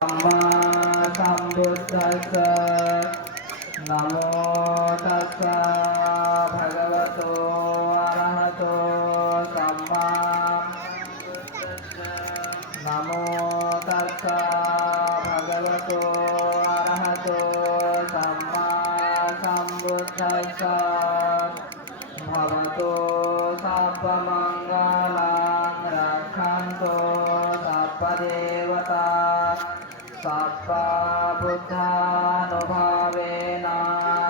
Sama sambuddhassa namo tassa bhagavato arahato samma namo tassa bhagavato arahato samma sambuddhassa bhavato sabba mangalang rakhanto sabba devata Sappa buddhanubhavena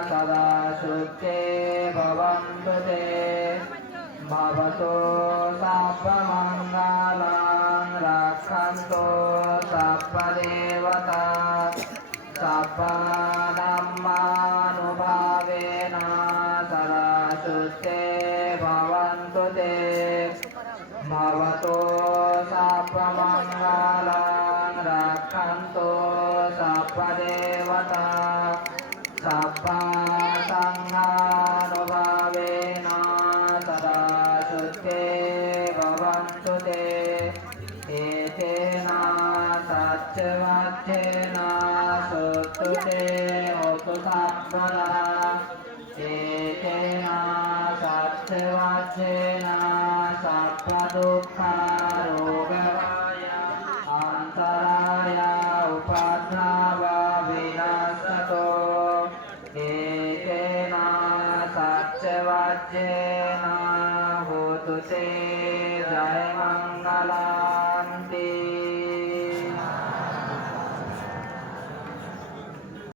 sada shuddhe bhavantu te bhavato sabba mangalang rakhanto sabba devata Sappa dhammanubhavena sada shuddhe bhavantu te bhavato sabba mangalang rakhanto sabba devata sabba sanghanubhavena sada shuddhe bhavantu te etena satcavacchena suttute hotu sabbara etena satcavacchena sabba dukkha